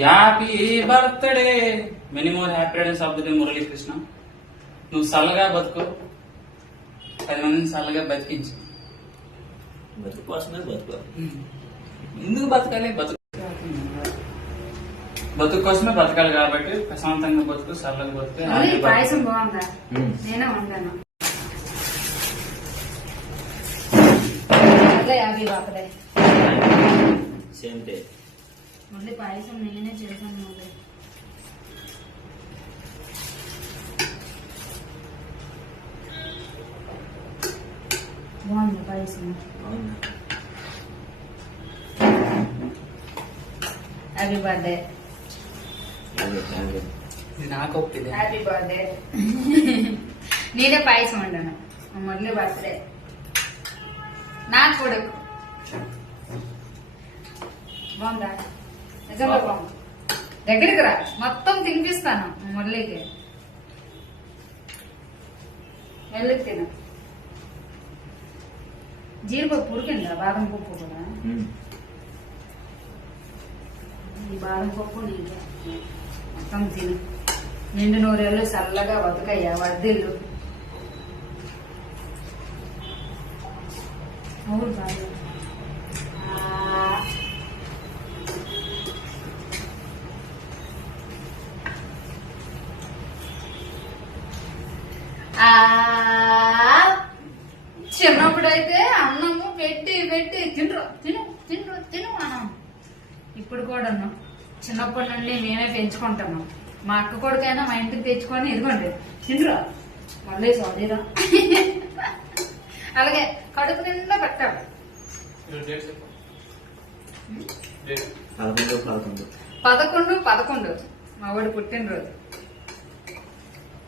Happy birthday, many more happy returns of the day Muralikrishna. నువ్వు చల్లగా బతుకు, 10 మందిని చల్లగా బతికించు. బతుకు కోసమే బతుకు. ఎందుకు బతకాలి? బతుకు కోసమే బతకాలి కాబట్టి ప్రశాంతంగా బతుకు, చల్లగా బతుకు. పాయసం బాగుందా? నేనే వండాను. Happy birthday. Same day. మళ్ళీ పాయసం నేనే చేశాను. మళ్ళీ బాగుంది పాయసం. Happy birthday. నాకు హ్యాపీ బర్త్డే. నేనే పాయసం వండాను. మళ్ళీ బర్త్డే నా కొడుకు. బాగుందా? నిజంగా బాగుంది. దగ్గరికి రా, మొత్తం తినిపిస్తాను మురళికి. మెల్లకి తిను. జీడిపప్పు ఉడికిందా? బాదం పప్పు కూడా. ఈ బాదం పప్పు నీకే. మొత్తం తిను. నిండు నూరేళ్ళు చల్లగా బతుకయ్యా, వర్దిల్లు. అవును బాగా. చిన్నప్పుడైతే అన్నము పెట్టి పెట్టి తినరు తిను తినరు తిను అన్నాం. ఇప్పుడు కూడా చిన్నప్పటి నుండి మేమే పెంచుకుంటాము. మా అక్క కొడుకైనా మా ఇంటికి తెచ్చుకొని ఇదిగోండి తినరు. మళ్ళీ సారీరా. అలాగే కడుపు నిండా పెట్టాలి. 11 మా వాడు పుట్టినరోజు.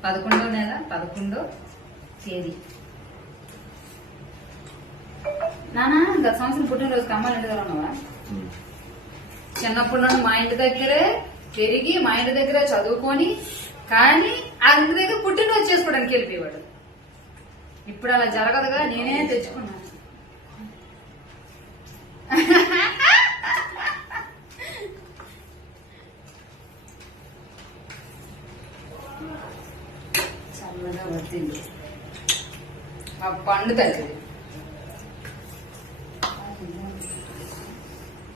11వ నెల 11వ తేదీ. నానా గత సంవత్సరం పుట్టినరోజుకి అమ్మ ఇంటి దగ్గర ఉన్నావా? చిన్నప్పటి నుండి మా ఇంటి దగ్గరే పెరిగి మా ఇంటి దగ్గరే చదువుకొని, కానీ ఆ ఇంటి దగ్గర పుట్టినరోజు చేసుకోవడానికి వెళ్ళిపోయేవాడు. ఇప్పుడు అలా జరగదుగా, నేనే తెచ్చుకున్నాను. చల్లగా వచ్చింది మా పండు తల్లి.